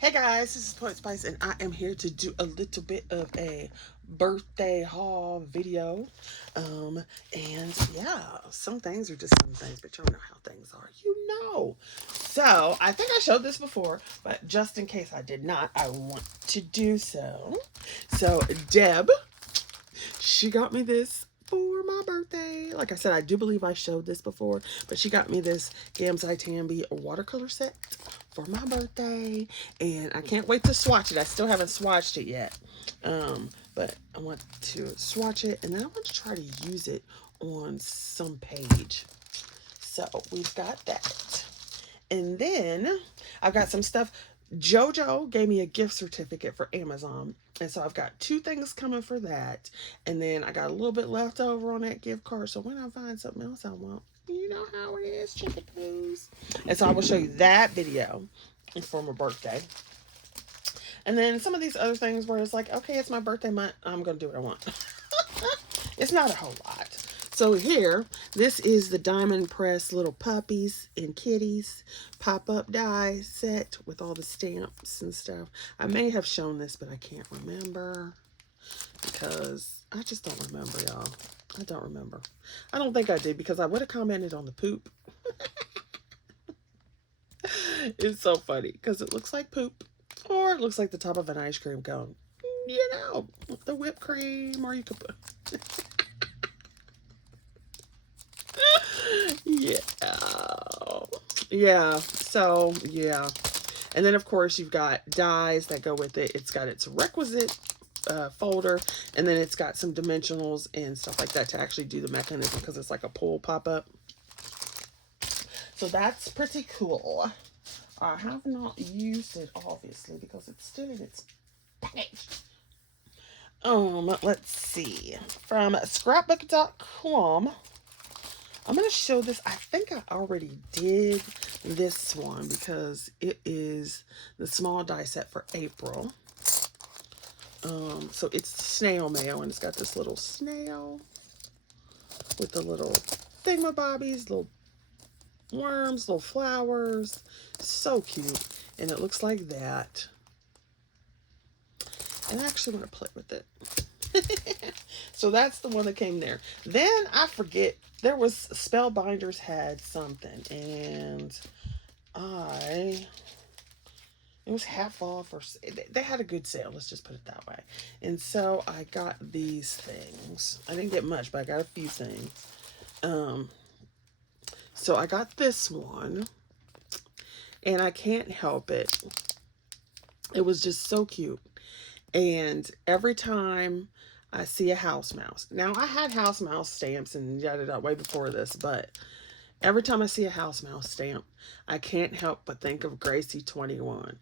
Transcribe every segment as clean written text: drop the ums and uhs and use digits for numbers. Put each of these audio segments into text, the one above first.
Hey guys, this is Point Spice, and I am here to do a little bit of a birthday haul video. And yeah, some things are just some things, but y'all know how things are, So I think I showed this before, but just in case I did not, I want to do so. So Deb, she got me this for my birthday. Like I said, I do believe I showed this before, but she got me this Gamzai Tambi watercolor set for my birthday, and I can't wait to swatch it. I still haven't swatched it yet, but I want to swatch it, and then I want to try to use it on some page. So we've got that, and then I've got some stuff. JoJo gave me a gift certificate for Amazon, and so I've got two things coming for that, and then I got a little bit left over on that gift card, so when I find something else I want, you know how it is, chicken poos. And so I will show you that video for my birthday. And then some of these other things where it's like, okay, it's my birthday month, I'm going to do what I want. It's not a whole lot. So here, this is the Diamond Press Little Puppies and Kitties pop-up die set with all the stamps and stuff. I may have shown this, but I can't remember because I just don't remember, y'all. I don't remember. I don't think I did because I would have commented on the poop. It's so funny because it looks like poop or it looks like the top of an ice cream cone. You know, the whipped cream, or you could put... Yeah, so yeah. And then of course you've got dies that go with it. It's got its requisite folder, and then it's got some dimensionals and stuff like that to actually do the mechanism because it's like a pull pop-up. So that's pretty cool. I have not used it obviously because it's still in its package. Let's see. From Scrapbookcom, I'm going to show this. I think I already did this one because it is the small die set for April. So it's snail mail, and it's got this little snail with the little thingamabobbies, little worms, little flowers. So cute. And it looks like that. And I actually want to play with it. So that's the one that came there. Then I forget, there was Spellbinders had something, and it was half off, or they had a good sale, let's just put it that way. And so I got these things. I didn't get much, but I got a few things. So I got this one, and I can't help it. It was just so cute. And every time I see a house mouse, now I had house mouse stamps and yada yada way before this, but every time I see a house mouse stamp, I can't help but think of Gracie 21.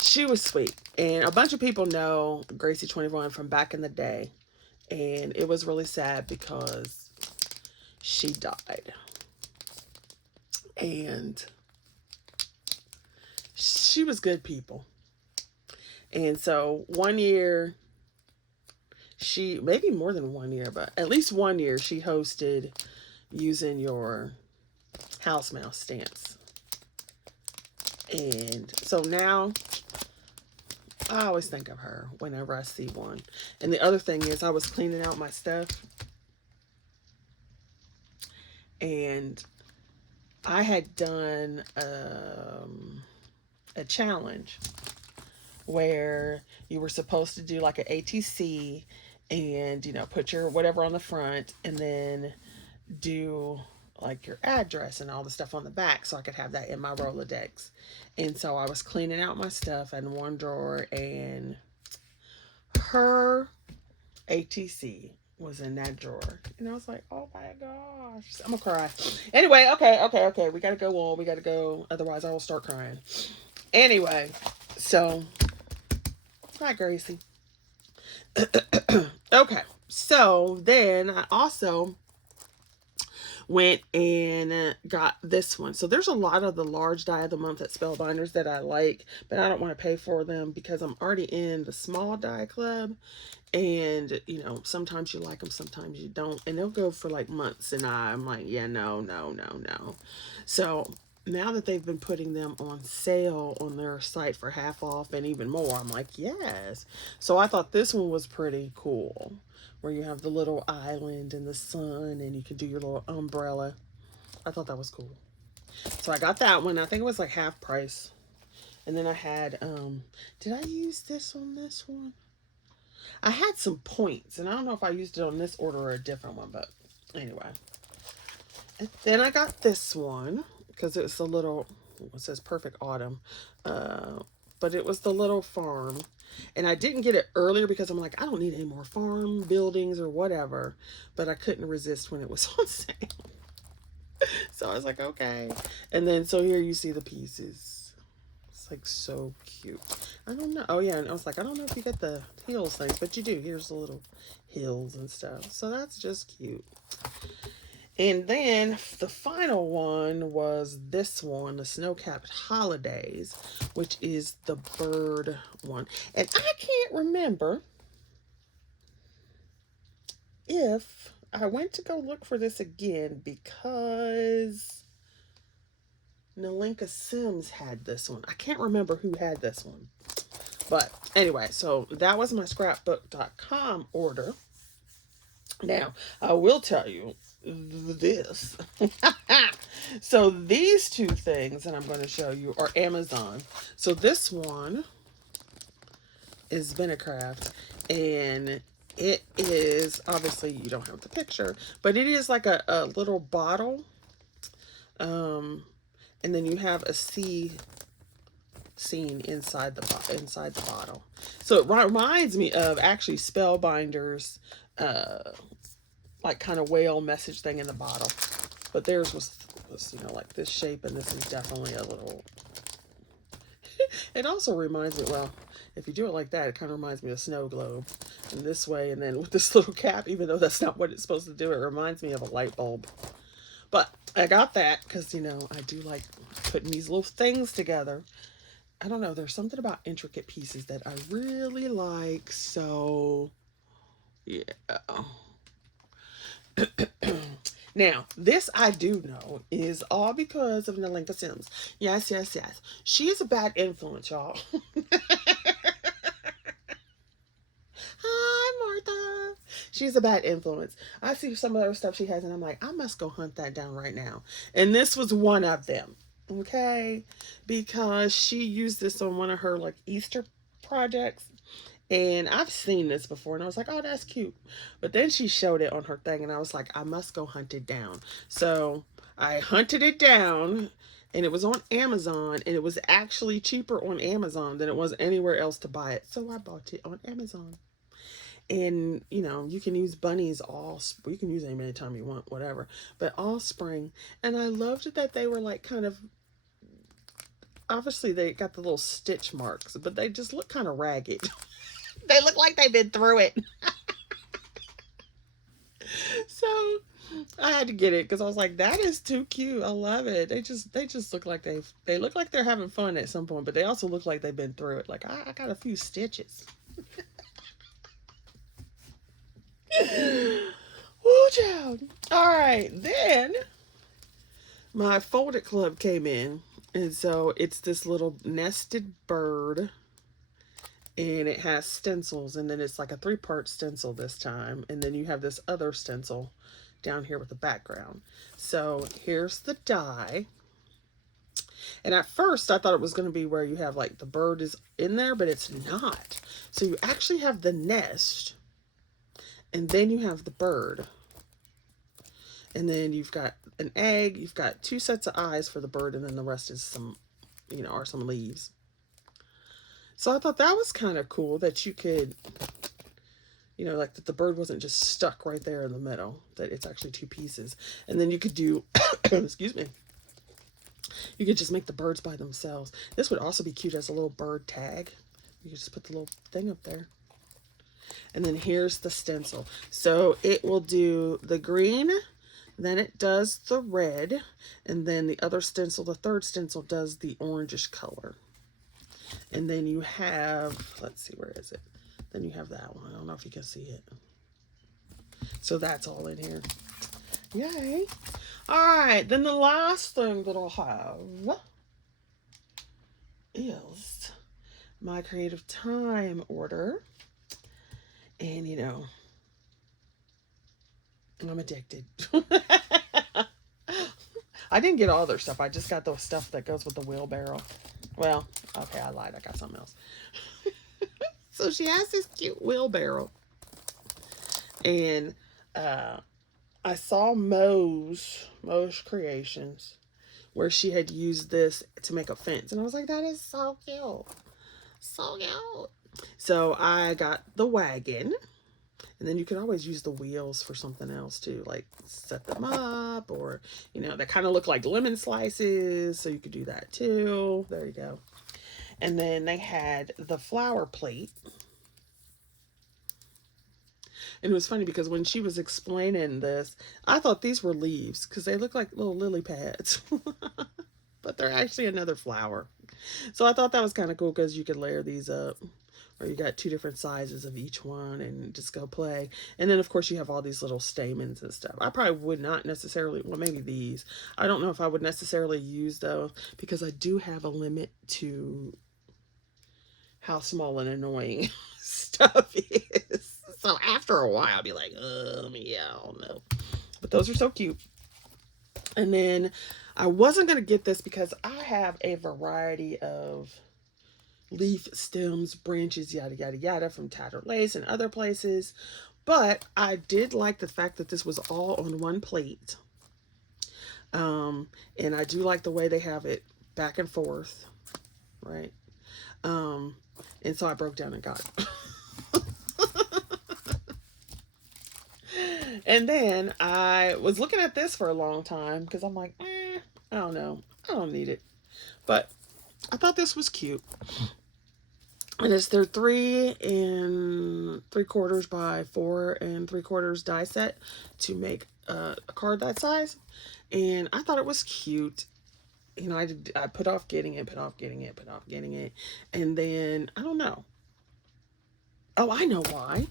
She was sweet, and a bunch of people know Gracie 21 from back in the day, and it was really sad because she died. And she was good people. And so one year, maybe more than 1 year, but at least 1 year, she hosted using your house mouse stamps. And so now I always think of her whenever I see one. And the other thing is, I was cleaning out my stuff, and I had done a challenge where you were supposed to do like an ATC and, you know, put your whatever on the front, and then do like your address and all the stuff on the back so I could have that in my Rolodex. And so I was cleaning out my stuff in one drawer, and her ATC was in that drawer. And I was like, oh my gosh, I'm gonna cry. Anyway, okay. We gotta go on. We gotta go. Otherwise, I will start crying. Anyway, so, hi, Gracie. Okay, so then I also went and got this one. So there's a lot of the large die of the month at Spellbinders that I like, but I don't want to pay for them because I'm already in the small die club, And, you know, sometimes you like them, sometimes you don't. And they'll go for like months. And I'm like, yeah, no, no, no, no. So now that they've been putting them on sale on their site for half off and even more, I'm like, yes. So I thought this one was pretty cool, where you have the little island and the sun and you can do your little umbrella. I thought that was cool. So I got that one. I think it was like half price. And then I had, did I use this on this one? I had some points, and I don't know if I used it on this order or a different one, but anyway. And then I got this one, because it's a little, it says Perfect Autumn, but it was the little farm. And I didn't get it earlier because I'm like, I don't need any more farm buildings or whatever, but I couldn't resist when it was on sale. So I was like, okay. And then, so here you see the pieces. It's like so cute. I don't know. Oh yeah, and I was like, I don't know if you get the hills things, but you do. Here's the little hills and stuff. So that's just cute. And then the final one was this one, the Snow-Capped Holidays, which is the bird one. And I can't remember if I went to go look for this again because Nanka Sims had this one. I can't remember who had this one. But anyway, so that was my Scrapbookcom order. Now, I will tell you this. So these two things that I'm going to show you are Amazon. So this one is Vcraft, and it is, obviously you don't have the picture, but it is like a little bottle. And then you have a sea scene inside the bottle. So it reminds me of actually Spellbinders, like kind of whale message thing in the bottle, but theirs was you know, like this shape, and this is definitely a little it also reminds me, well, if you do it like that, it kind of reminds me of a snow globe in this way, and then with this little cap, even though that's not what it's supposed to do, it reminds me of a light bulb. But I got that because, you know, I do like putting these little things together. I don't know, there's something about intricate pieces that I really like, so yeah. Now, this I do know is all because of Nanka Sims. Yes, yes, yes. She is a bad influence, y'all. Hi, Martha. She's a bad influence. I see some of her stuff she has, and I'm like, I must go hunt that down right now. And this was one of them, okay? Because she used this on one of her, like, Easter projects. And I've seen this before, and I was like, oh, that's cute. But then she showed it on her thing, and I was like, I must go hunt it down. So I hunted it down, and it was on Amazon, and it was actually cheaper on Amazon than it was anywhere else to buy it. So I bought it on Amazon. And, you know, you can use bunnies you can use them anytime you want, whatever. But all spring. And I loved that they were like kind of, obviously they got the little stitch marks, but they just look kind of ragged. They look like they've been through it. So I had to get it because I was like, that is too cute. I love it. They just look like they look like they're having fun at some point, but they also look like they've been through it. Like I got a few stitches. Woo, child. All right, then my folded club came in, and so it's this little nested bird. And it has stencils, and then it's like a 3-part stencil this time, and then you have this other stencil down here with the background. So here's the die, and at first I thought it was going to be where you have like the bird is in there, but it's not. So you actually have the nest, and then you have the bird, and then you've got an egg, you've got 2 sets of eyes for the bird, and then the rest is some, you know, are some leaves. So I thought that was kind of cool that you could, you know, like that the bird wasn't just stuck right there in the middle, that it's actually 2 pieces. And then you could do, excuse me, you could just make the birds by themselves. This would also be cute as a little bird tag. You could just put the little thing up there. And then here's the stencil. So it will do the green, then it does the red, and then the other stencil, the 3rd stencil, does the orangish color. And then you have, let's see, where is it? Then you have that one. I don't know if you can see it. So that's all in here. Yay. All right. Then the last thing that I'll have is my creative time order. And, you know, I'm addicted. I didn't get all their stuff. I just got the stuff that goes with the wheelbarrow. Well, okay, I lied. I got something else. So she has this cute wheelbarrow. And I saw Mo's Creations where she had used this to make a fence. And I was like, that is so cute. So cute. So I got the wagon. And then you can always use the wheels for something else too, like set them up, or, you know, they kind of look like lemon slices. So you could do that too. There you go. And then they had the flower plate. And it was funny because when she was explaining this, I thought these were leaves because they look like little lily pads. But they're actually another flower. So I thought that was kind of cool because you could layer these up. Or you got 2 different sizes of each one and just go play. And then, of course, you have all these little stamens and stuff. I probably would not necessarily, well, maybe these. I don't know if I would necessarily use those because I do have a limit to how small and annoying stuff is. So after a while, I'll be like, yeah, I don't know. But those are so cute. And then I wasn't going to get this because I have a variety of leaf, stems, branches, yada, yada, yada from Tattered Lace and other places. But I did like the fact that this was all on one plate. And I do like the way they have it back and forth, right? And so I broke down and got it. And then I was looking at this for a long time because I'm like, I don't know. I don't need it. But I thought this was cute. And it's their 3 3/4 by 4 3/4 die set to make a card that size. And I thought it was cute. You know, I put off getting it. And then, I don't know. Oh, I know why.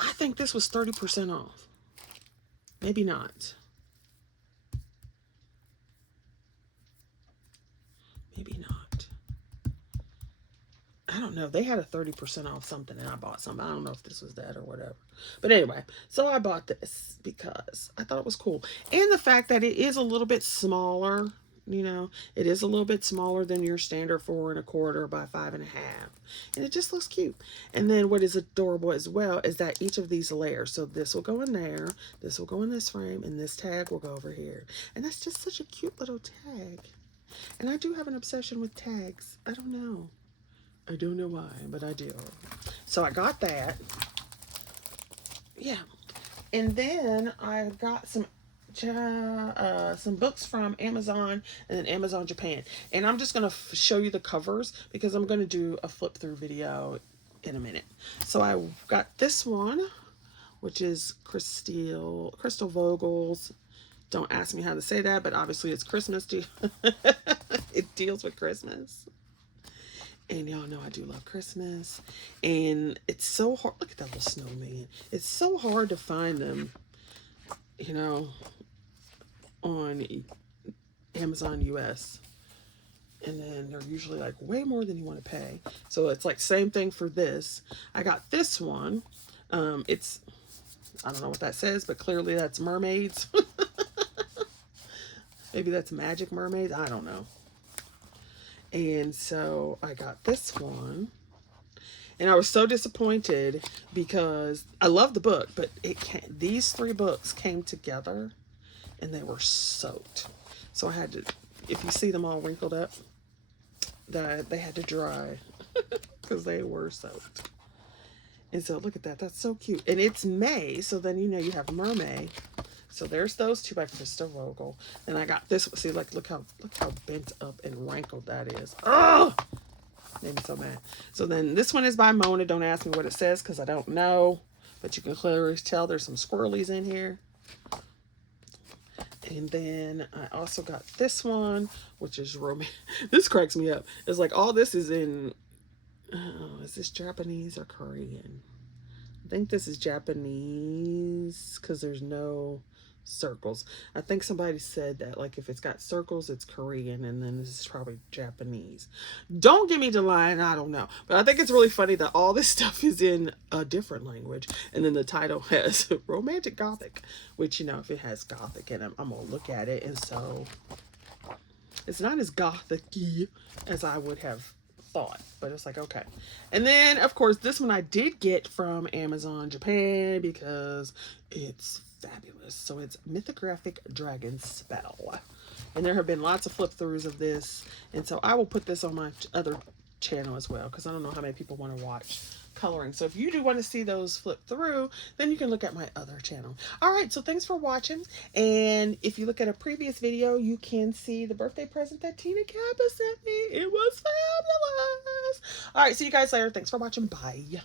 I think this was 30% off. Maybe not. Maybe not. I don't know. They had a 30% off something and I bought some. I don't know if this was that or whatever. But anyway, so I bought this because I thought it was cool. And the fact that it is a little bit smaller, you know, it is a little bit smaller than your standard 4 1/4 by 5 1/2. And it just looks cute. And then what is adorable as well is that each of these layers, so this will go in there, this will go in this frame, and this tag will go over here. And that's just such a cute little tag. And I do have an obsession with tags. I don't know. I don't know why, but I do. So I got that. Yeah. And then I got some books from Amazon and then Amazon Japan. And I'm just going to show you the covers because I'm going to do a flip through video in a minute. So I got this one, which is Crystal Vogel's. Don't ask me how to say that, but obviously it's Christmas. It deals with Christmas. And y'all know I do love Christmas. And it's so hard. Look at that little snowman. It's so hard to find them, you know, on Amazon US. And then they're usually like way more than you want to pay. So it's like same thing for this. I got this one. It's, I don't know what that says, but clearly that's mermaids. Maybe that's magic mermaids. I don't know. And so I got this one. And I was so disappointed because I love the book, but these 3 books came together and they were soaked. So I had to, if you see them all wrinkled up, they had to dry because they were soaked. And so look at that. That's so cute. And it's May. So then, you know, you have Mermaid. So there's those 2 by Crystal Vogel. And I got this. See, like, look how bent up and wrinkled that is. Oh, made me so mad. So then this one is by Mona. Don't ask me what it says because I don't know. But you can clearly tell there's some squirrelies in here. And then I also got this one, which is romance. This cracks me up. It's like all this is in Oh, is this Japanese or Korean? I think this is Japanese because there's no circles. I think somebody said that, like, if it's got circles, it's Korean, and then this is probably Japanese. Don't get me to line, I don't know. But I think it's really funny that all this stuff is in a different language, and then the title has Romantic Gothic, which, you know, if it has Gothic in it, I'm going to look at it, and so it's not as Gothic-y as I would have thought, but it's like, okay. And then, of course, this one I did get from Amazon Japan because it's fabulous. So it's Mythographic Dragon Spell. And there have been lots of flip throughs of this. And so I will put this on my other channel as well, because I don't know how many people want to watch coloring. So if you do want to see those flip through, then you can look at my other channel. All right, so thanks for watching. And if you look at a previous video, you can see the birthday present that Tina Kappa sent me. It was fabulous. All right, see you guys later. Thanks for watching. Bye.